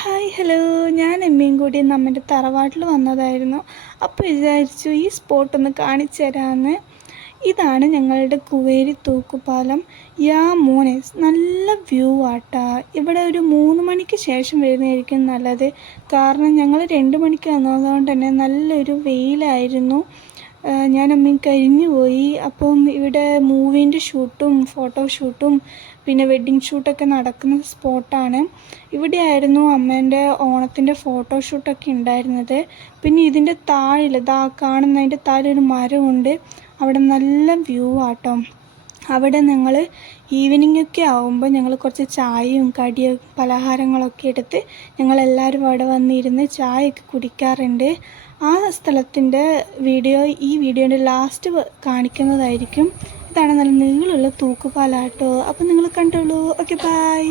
Hi hello ഞാൻ എമ്മയും കൂടി നമ്മുടെ തറവാട്ടിൽ വന്നതായിരുന്നു. അപ്പോൾ വിചാരിച്ചു ഈ സ്പോട്ട് ഒന്ന് കാണിച്ചു തരാമെന്ന് ഇതാണ് ഞങ്ങളുടെ കുവേരി തൂക്കുപാലം. യാ മോനെ നല്ല വ്യൂ ആട്ടാ. ഇവിടെ ഒരു മൂന്ന് മണിക്ക് ശേഷം വരുന്നതായിരിക്കും നല്ലത്. കാരണം ഞങ്ങൾ രണ്ട് മണിക്ക് വന്നതുകൊണ്ട് തന്നെ നല്ലൊരു വെയിലായിരുന്നു. ഞാൻ അമ്മയും കഴിഞ്ഞു പോയി. അപ്പം ഇവിടെ മൂവീന്റെ ഷൂട്ടും ഫോട്ടോ ഷൂട്ടും പിന്നെ വെഡ്ഡിങ് ഷൂട്ടൊക്കെ നടക്കുന്ന സ്പോട്ടാണ്. ഇവിടെയായിരുന്നു അമ്മേന്റെ ഓണത്തിന്റെ ഫോട്ടോഷൂട്ടൊക്കെ ഉണ്ടായിരുന്നത്. പിന്നെ ഇതിന്റെ താഴെ ഇതാ കാണുന്നതിന്റെ താഴെ ഒരു മരമുണ്ട്. അവിടെ നല്ല വ്യൂ ആട്ടോ അവിടെ ഞങ്ങൾ ഈവനിംഗ് ഒക്കെ ആകുമ്പോൾ ഞങ്ങൾ കുറച്ച് ചായയും കടിയും പലഹാരങ്ങളൊക്കെ എടുത്ത് ഞങ്ങളെല്ലാവരും അവിടെ വന്നിരുന്ന് ചായയൊക്കെ കുടിക്കാറുണ്ട്. ആ സ്ഥലത്തിന്റെ വീഡിയോ ഈ വീഡിയോന്റെ ലാസ്റ്റ് കാണിക്കുന്നതായിരിക്കും. ഇതാണ് നല്ല നീളമുള്ള തൂക്കുപാലാട്ടോ. അപ്പോൾ നിങ്ങൾ കണ്ടോളൂ. Okay bye